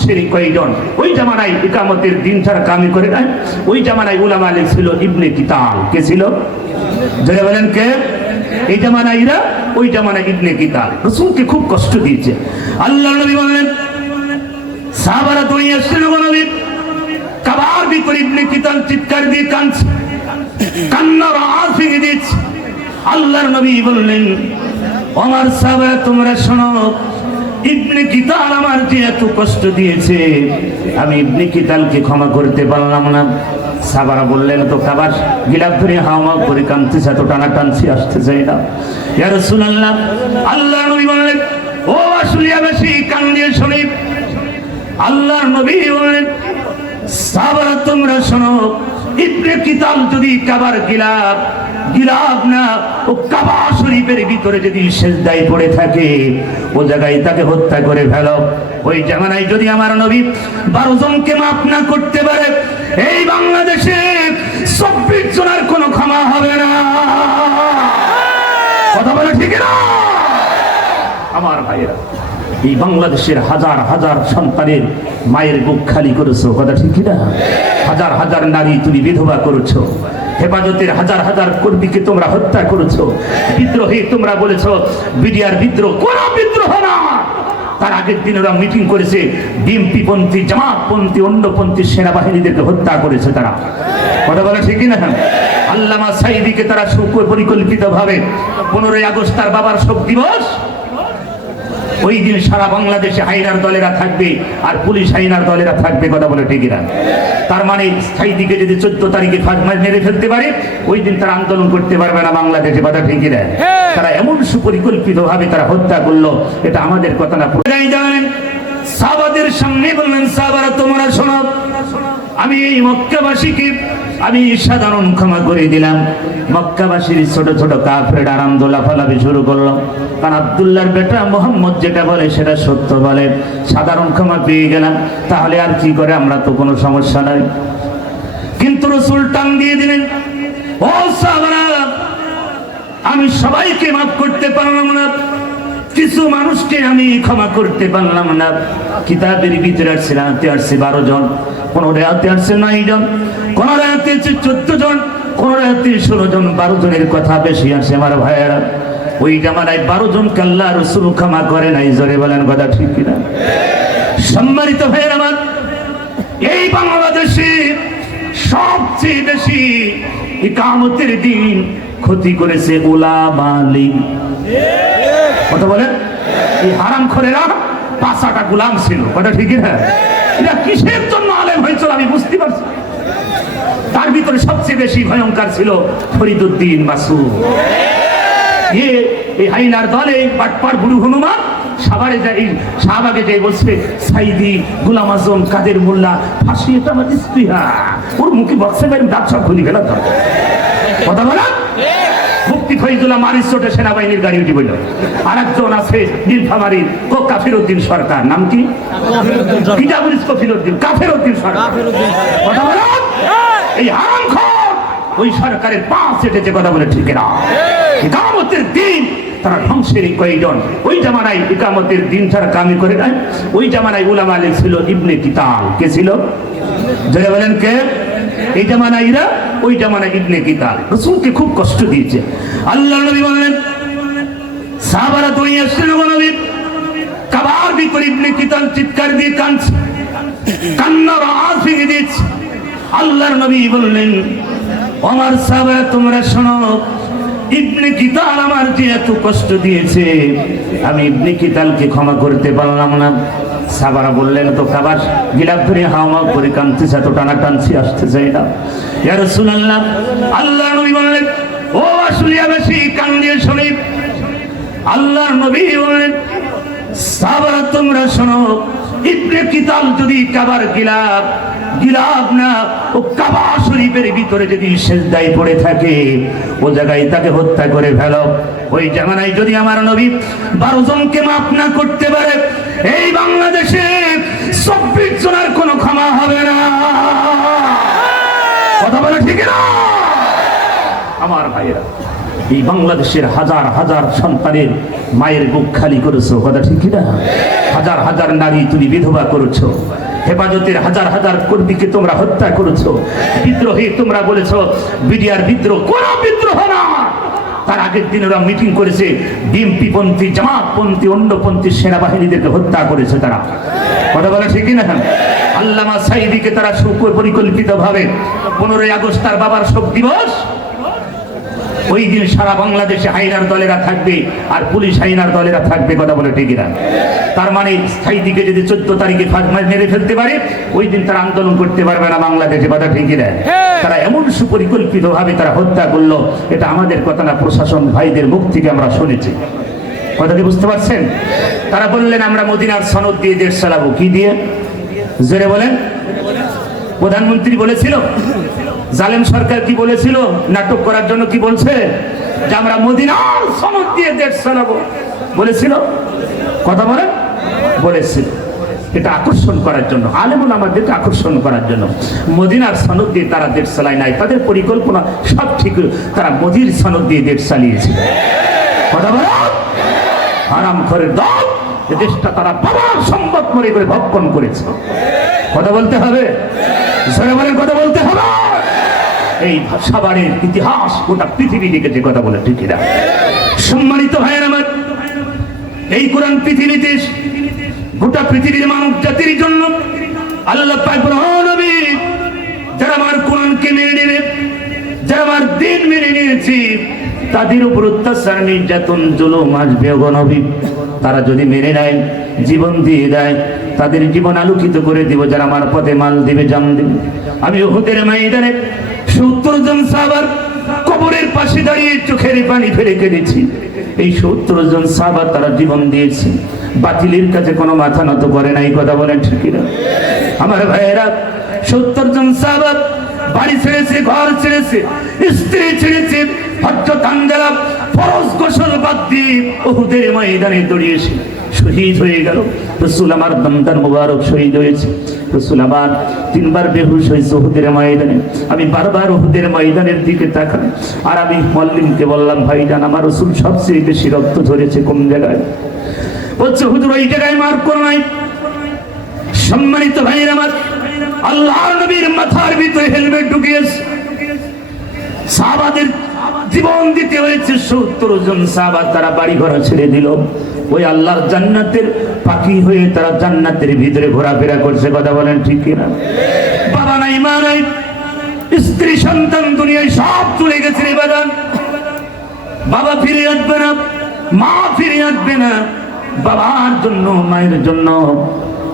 ধ্বংসের কয়জন। ওই জামানায় ইকামতের দিন ছাড়া কামি করে না। ওই জামানায় উলামা আলী ছিল ইবনে কিতাল। কে ছিল? যারা বলেন কে? এই জামানায়রা ওই জামানায় ইবনে কিতাল রাসূলকে খুব কষ্ট দিয়েছে। আল্লাহর নবী বললেন, সাহাবারা দৌড়িয়ে আসছিল নবী, কাবার ভিতরে ইবনে কিতাল চিৎকার দিয়ে কাঁদছে, কান্নার আওয়াজ ভেঙে দিচ্ছে। আল্লাহর নবী বললেন, আমার সাহাবারা তোমরা শোনো, ইবনে কিতাল আমার যে এত কষ্ট দিয়েছে, আমি ইবনে কিতালকে ক্ষমা করতে পারলাম না। সাহাবারা বললেন, তো কাবার গিলাফ ধরে হাওয়া করে কাঁদতেছে, এত টানা টানছি, আসতে চাই না। ইয়া রাসূলুল্লাহ, আল্লাহর নবী বললেন, ও আশুলিয়াবাসী কান দিয়ে শুনি। আল্লাহর নবী বললেন, সাহাবারা তোমরা শোনো, ইবনে কিতাল যদি কাবার গিলাফ না, ও কাবা শরীফের ভিতরে যদি সিজদায় পড়ে থাকে, ও জায়গায় তাকে হত্যা করে ফেলো। ওই জামানায় যদি আমার নবী 12 জনকে মাফ না করতে পারে, এই বাংলাদেশে 24 জনের কোনো ক্ষমা হবে না। কথা বলে ঠিক না? আমার ভাইরা, এই বাংলাদেশের হাজার হাজার সন্তানের মায়ের বুক খালি করেছো, কথা ঠিক না? হাজার হাজার নারী তুমি বিধবা করেছো, হেফাজতের হাজার হাজার কর্মীকে তোমরা হত্যা করেছো, বিদ্রোহী তোমরা বলেছো। বিডিআর বিদ্রোহ কোন বিদ্রোহ না। তার আগের দিন ওরা মিটিং করেছে, বিএনপি পন্থী, জামাত পন্থী, অন্যপন্থী সেনাবাহিনীদেরকে হত্যা করেছে তারা। কথা বলা ঠিক না? আল্লামা সাঈদীকে তারা সুপরিকল্পিত ভাবে 15 আগস্ট তার বাবার শোক দিবস, ওই দিন সারা বাংলাদেশে হাইনার দলেরা থাকবে আর পুলিশ হাইনার দলেরা থাকবে। কথা বলে ঠিক না? তার মানে সাঈদীকে যদি 14 তারিখে মেরে ফেলতে পারে, ওই দিন তারা আন্দোলন করতে পারবে না বাংলাদেশে। কথা ঠিক না? তারা এমন সুপরিকল্পিত ভাবে তারা হত্যা করলো, এটা আমাদের কথা না। জানেন, সাহাবাদের সামনে বললেন, সাহাবারা তোমরা শোনো, আমি এই মক্কাবাসীকে আমি সাধারণ ক্ষমা করে দিলাম। মক্কাবাসীর ছোট ছোট কাফেররা আনন্দ লাফালাফি শুরু করলো, কারণ আব্দুল্লাহর বেটা মোহাম্মদ যেটা বলে সেটা সত্য বলে। সাধারণ ক্ষমা পেয়ে গেলাম, তাহলে আর কি করে, আমরা তো কোনো সমস্যা নাই। কিন্তু রাসূল টান দিয়ে দিলেন, ও সাহাবারা, আমি সবাইকে মাফ করতে পারলাম না, কিছু মানুষকে আমি ক্ষমা করতে পারলাম না। কিতাবের ভিতরে আসছে 12 জন, কোন রাতে আসছে 9 জন, কোন রাতে 14 জন, কোন রাতে 16 জন, 12 জনের কথা বেশি আসে। আমার ভাইয়েরা, ওই জামানায় 12 জনকে আল্লাহ রাসূল ক্ষমা করে নাই। জোরে বলেন কথা ঠিক কিনা? সম্মানিত ভাইয়েরা আমার, এই বাংলাদেশে সবচেয়ে বেশি ইকামতের দিন ক্ষতি করেছে উলামা লীগ। কথা বলেন, এই হারামখোরেরা 5টা গোলাম ছিল। কথা ঠিক না? এটা কিসের জন্য আলেম হয়েছিল আমি বুঝতে পারছি। তার ভিতরে সবচেয়ে বেশি ভয়ঙ্কর ছিল ফরিদউদ্দিন মাসুদ। এই হাইনার দলে পাটপার বুড়ো হনুমান শাহবাগে যাই বলছে, সাইদি, গোলাম আজম, কাদের মোল্লা, ফাঁসি, এটা আমার স্পৃহা। ওর মুখে বক্সে বাইরে দাঁত সব খুলি গেল। কথা বলা, মুফতি ফয়জুল্লাহ মারিসোটে সেনাবাহিনীর গাড়ি উঠে বলল। আর একজন আছে নীলফামারীর কাফিরউদ্দিন সরকার, নাম কি? কাফিরউদ্দিন সরকার। কথা বলা, এই হারামখোর ওই সরকারের পাঁচ এটেছে। কথা বলে ঠিক না? ইকামতের দিন তারা ধ্বংসের কয়জন। ওই জামানায় ইকামতের দিন ছাড়া কামি করে না। ওই জামানায় উলামা আলী ছিল ইবনে কিতাল। কে ছিল? যারা বলেন কে? এই জামানায়রা ওই জামানায় ইবনে কিতাল রাসূলকে খুব কষ্ট দিয়েছে। আল্লাহর নবী বললেন, সাহাবারা দৌড়িয়ে আসছিল নবী, কাবার ভিতরে ইবনে কিতাল চিৎকার দিয়ে কাঁদছে, কান্নার আওয়াজ ভেঙে দিচ্ছে। আল্লাহর নবী বললেন, আমার সাহাবারা তোমরা শোনো, ইবনে কিতাল আমার যে এত কষ্ট দিয়েছে, আমি ইবনে কিতালকে ক্ষমা করতে পারলাম না। সাহাবারা বললেন, তো কাবার গিলাফ ধরে হাওয়া করে কাঁদতেছে, এত টানা টানছি, আসতে চাই না। ইয়া রাসূলুল্লাহ, আল্লাহর নবী বললেন, ও আশুলিয়াবাসী কান দিয়ে শুনি। আল্লাহর নবী বললেন, সাহাবারা তোমরা শোনো, ইবনে কিতাল যদি কাবার গিলাফ না, ও কাবা শরীফের ভিতরে যদি সিজদায় পড়ে থাকে, ও জায়গায় তাকে হত্যা করে ফেলো। ওই জামানায় যদি আমার নবী 12 জনকে মাফ না করতে পারে, এই বাংলাদেশে 24 জনের কোনো ক্ষমা হবে না। কথা বলে ঠিক না? আমার ভাইয়েরা, এই বাংলাদেশের হাজার হাজার সন্তানের মায়ের বুক খালি করেছো, কথা ঠিক কিনা? হাজার হাজার নারী তুমি বিধবা করেছো, হেফাজতের হাজার হাজার কর্মীকে তোমরা হত্যা করেছো, বিদ্রোহী তোমরা বলেছো বিডিআর বিদ্রোহ, কোন বিদ্রোহ না। তার আগের দিন ওরা মিটিং করেছে, বিএনপি পন্থী, জামাতপন্থী, অন্যপন্থী সেনাবাহিনীদেরকে হত্যা করেছে তারা, কথা বলা ঠিক না? আল্লামা সাঈদীকে তারা সুপরিকল্পিত ভাবে 15ই আগস্ট তার বাবার শোক দিবস, ওই দিন সারা বাংলাদেশে হাইনার দলেরা থাকবে আর পুলিশ হাইনার দলেরা থাকবে, কথা বলে ঠিক না? তার মানে সাঈদীকে যদি 14 তারিখে মেরে ফেলতে পারে, ওই দিন তারা আন্দোলন করতে পারবে না বাংলাদেশে, কথা ঠিক না? তারা এমন সুপরিকল্পিত ভাবে তারা হত্যা করলো, এটা আমাদের কথা না, প্রশাসন ভাইদের মুখ থেকে আমরা শুনেছি, কথা কি বুঝতে পারছেন? তারা বললেন আমরা মদিনার সনদ দিয়ে দেশ চালাবো। কি দিয়ে? জোরে বলেন। প্রধানমন্ত্রী বলেছিল, জালেম সরকার কি বলেছিল? নাটক করার জন্য কি বলছে? যে আমরা মদিনার সনদ দিয়ে দেশ চালাবো, বলেছিল, কথা বলেন, বলেছিল। এটা আকর্ষণ করার জন্য, আলেমুল আমাদেরকে আকর্ষণ করার জন্য মদিনার সনদ দিয়ে তারা দেশ চালায় নাই, তাদের পরিকল্পনা সব ঠিক, তারা মদির সনদ দিয়ে দেশ চালিয়েছে, কথা বলেন। হারাম করে দল, দেশটা তারা বাবার সম্পদ মনে করে ভক্ষণ করেছে, কথা বলতে হবে, জোরে বলেন, কথা বলতে হবে। এই সাভারের ইতিহাস গোটা পৃথিবী লিখেছে, কথা বলে ঠিক না? সম্মানিত ভাইয়ের আমার, এই কোরআন পৃথিবীতে গোটা পৃথিবীর মানব জাতির জন্য আল্লাহ পাক বলেন, ও নবী, যারা আমার কোরআনকে মেনে নেবে, যারা আমার দিন মেনে নিয়েছে, তাদের উপর অত্যাচার, নির্যাতন, জুলুম আসবে গো নবী। তারা যদি মেনে নেয়, জীবন দিয়ে দেয়, তাদের জীবন আলোকিত করে দিব। যারা আমার পথে মাল দিবে, জান দিবে। আমি উহুদের ময়দানে 70 জন সাহাবার কবরের পাশে দাঁড়িয়ে চোখের পানি ফেলে কেঁদেছি। এই 70 জন সাহাবা তারা জীবন দিয়েছে, বাতিলের কাছে কোনো মাথা নত করে নাই, কথা বলেন ঠিক না? আমার ভাইয়েরা, 70 জন সাহাবা বাড়ি ছেড়েছে, ঘর ছেড়েছে, স্ত্রী ছেড়েছে, হযরত হামজা ফরজ গোসল বাদ দিয়ে উহুদের ময়দানে দৌড়িয়েছে, শহীদ হয়ে গেল। রাসূল আমার দমদার মুবারক শহীদ হয়েছে। রাসূল আমার 3 বার বেহুশ হয়েছে উহুদের ময়দানে। আমি বারবার উহুদের ময়দানের দিকে তাকাই, আর আমি মুআল্লিমকে বললাম, ভাইজান, আমার রাসূল সবচেয়ে বেশি রক্ত ঝরেছে কোন জায়গায়? বলছে, হুজুর ওই জায়গায় মার কোন নাই। সম্মানিত ভাইরা আমার, আল্লাহর নবীর মাথার ভিতরে হেলমেট ঢুকিয়েছে, সাহাবাদের জীবন দিতে হয়েছে। 70 জন সাহাবা তারা বাড়ি ঘর ছেড়ে দিল, ওই আল্লাহর জান্নাতের পাখি হয়ে তারা জান্নাতের ভিতরে ঘোরাফেরা করছে, কথা বলেন ঠিক কিনা? বাবা নাই, মা নাই, স্ত্রী সন্তান দুনিয়ায় সব চলে গেছে রে বাজান। বাবা ফিরে আসবে না, মা ফিরে আসবে না। বাবার জন্য, মায়ের জন্য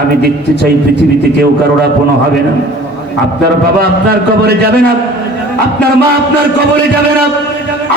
আমি দেখতে চাই পৃথিবীতে কেউ কারোর আপন হবে না। আপনার বাবা আপনার কবরে যাবে না, আপনার মা আপনার কবরে যাবে না,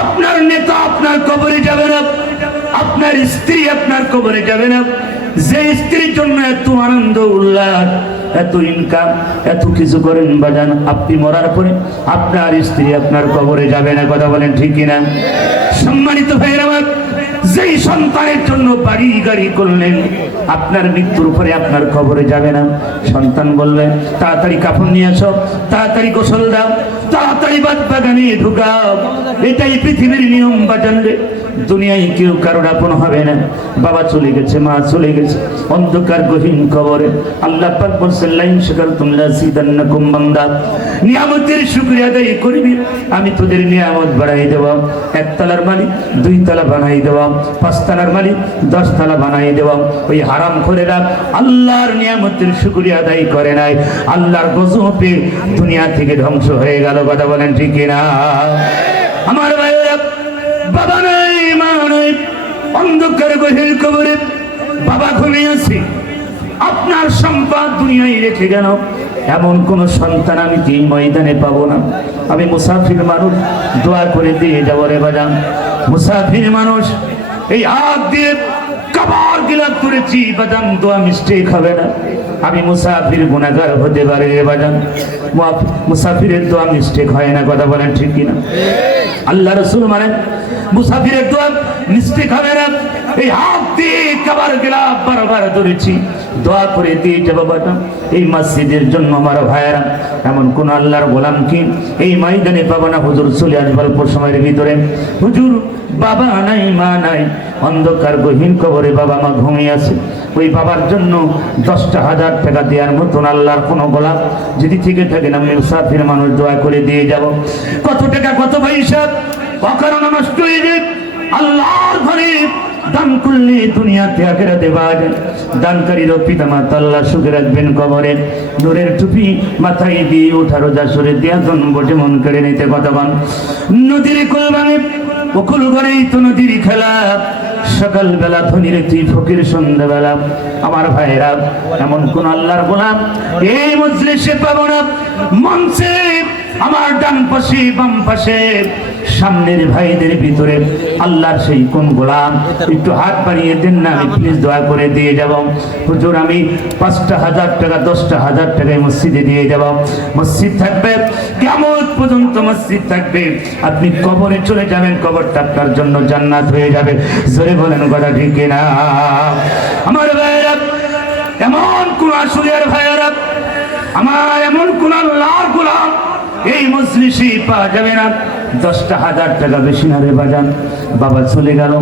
আপনার নেতা আপনার কবরে যাবে না, আপনার স্ত্রী আপনার কবরে যাবে না। যে স্ত্রীর জন্য এত আনন্দ উল্লাস, এত ইনকাম, এত কিছু করেন বাজান, আপনি মরার পরে আপনার স্ত্রী আপনার কবরে যাবে না, কথা বলেন ঠিক কিনা? সম্মানিত ভাইরা আমার, যেই সন্তানের জন্য বাড়ি গাড়ি করলেন, আপনার মৃত্যুর পরে আপনার কবরে যাবে না। সন্তান বলবে, তাড়াতাড়ি কাপড় নিয়ে আসো, তাড়াতাড়ি গোসল দাও, তাড়াতাড়ি বাদ বাগানে ঢুকাও। এটাই পৃথিবীর নিয়ম বাজান রে। দুনিয়ায় কেউ কারোর আপন হবে না। বাবা চলে গেছে, মা চলে গেছে, অন্ধকার গহীন কবরে। আল্লাহ পাক বলেন, লাইন শাকারতুম লাযিদান্নাকুম, বান্দা নিয়ামতের শুকরিয়া আদায় করবি, আমি তোদের নিয়ামত বাড়াই দেব। 1 তলার মালিক 2 তলা বানাই দেব, 5 তলার মালিক 10 তলা বানাই দেব। ওই হারাম খোরেরা আল্লাহর নিয়ামতের শুকরিয়া আদায় করে নাই, আল্লাহর গজবে দুনিয়া থেকে ধ্বংস হয়ে গেল, কথা বলেন ঠিক কিনা? আমার ভাইরা, বাবা নাই, মা নাই, অন্ধকার গহীন কবরে বাবা ঘুমিয়ে আছে। আপনার সম্পদ দুনিয়ায় রেখে গেল, এমন কোন সন্তান আমি এই ময়দানে পাবো না। আমি মুসাফির মানুষ, দোয়া করে দিয়ে যাবো রে বাজান। মুসাফির মানুষ, এই হাত দিয়ে কাবার গিলাপ করেছি বাজান, দোয়া মিস্টেক হবে না। আমি মুসাফির, গুনাহগার হতে পারে রে বাজান, মুসাফিরের দোয়া মিস্টেক হয় না, কথা বলেন ঠিক কিনা? আল্লাহ রাসূল মানে মুসাফিরের দোয়া মিস্টেক হবে না। এই হাত দিয়ে কাবার গিলাফ বারবার ধরেছি, দোয়া করে দিয়ে যাবো বাবা। এই মসজিদের জন্য আমার ভাইয়েরা, এমন কোন আল্লাহর গোলাম কি এই ময়দানে পাবো না? হুজুর চলে আসবে অল্প সময়ের ভিতরে। হুজুর বাবা নাই, মা নাই, অন্ধকার গহীন কবরে বাবা মা ঘুমিয়ে আছে। ওই বাবার জন্য 10,000 টাকা দেওয়ার মতন আল্লাহর কোন গোলাম যদি থেকে থাকেন, আমি মুসাফির মানুষ দোয়া করে দিয়ে যাব। কত টাকা, কত পয়সা অকারণে নষ্ট হয়ে যায়। আল্লাহর ঘরে দান করলে দুনিয়াতে আখিরাতে পাওয়া যায়। দানকারীর পিতা মাতা আল্লাহ সুখে রাখবেন কবরে। নূরের টুপি মাথায় দিয়ে ওঠা রোজা সরে দিয়া বটে মন কেড়ে নিতে কতক্ষণ। নদীর কুল ভাঙে বকুল ঘরেই তো নদীর খেলা। সকাল বেলা ধনীর তুই ফকির সন্ধ্যাবেলা। আমার ভাইয়েরা, এমন কোন আল্লাহর গোলাম এই মজলিসে পাবো না। মঞ্চে আমার ডান পাশে বাম পাশে সামনের ভাইদের ভিতরে আল্লাহর সেই কোন গোলাম একটু হাত বাড়িয়ে দেন না, আমি প্লিজ দোয়া করে দিয়ে যাব। হুজুর আমি 5,000 টাকা 10,000 টাকায় মসজিদে দিয়ে যাব। মসজিদ থাকবে কিয়ামত পর্যন্ত, মসজিদ থাকবে। আপনি কবরে চলে যাবেন, কবরটা আপনার জন্য জান্নাত হয়ে যাবে। জোরে বলেন কথা ঠিক কিনা? আমার ভাইয়েরা, এমন কোন আসলের ভাইয়েরা, আমার এমন কোন আল্লাহর গোলাম এই মজলিসে পাওয়া যাবে না। 10,000 টাকা বেশি না রে বাজান। বাবা চলে গেল,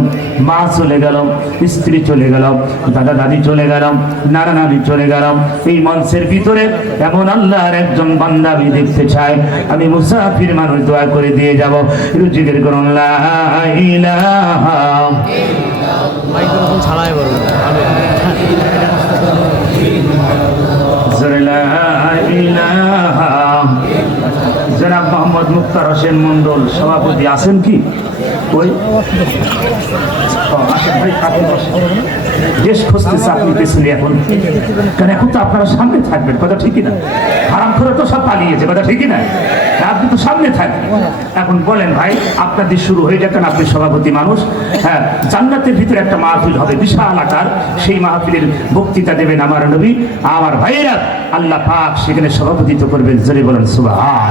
মা চলে গেল, স্ত্রী চলে গেল, দাদা দাদি চলে গেল, নানা নানি চলে গেল। এই মঞ্চের ভিতরে এমন আল্লাহর একজন বান্দা আমি দেখতে চাই। আমি মুসাফির মানুষ দোয়া করে দিয়ে যাব। রুজিকের করুন লা ইলাহা মাইক্রোফোন ছাড়াই বলুন। জনাব মোহাম্মদ মুক্তার হোসেন মন্ডল সভাপতি আছেন কি? ওই আসেন ভাই, আপনি দেশ খুঁজতেছে, আপনি পেছনে এখন কারণ এখন তো আপনারা সামনে থাকবেন, কথা ঠিকই না? হারাম করে তো সব পালিয়েছে, কথা ঠিকই না? আপনি তো সামনে থাকবেন। এখন বলেন ভাই, আপনাদের শুরু হয়ে যাক, কারণ আপনি সভাপতি মানুষ। হ্যাঁ, জান্নাতের ভিতরে একটা মাহফিল হবে বিশাল আকার। সেই মাহফিলের বক্তৃতা দেবেন আমার নবী। আমার ভাইয়েরা, আল্লাহ পাক সেখানে সভাপতিত্ব করবেন। জোরে বলেন সুবহান।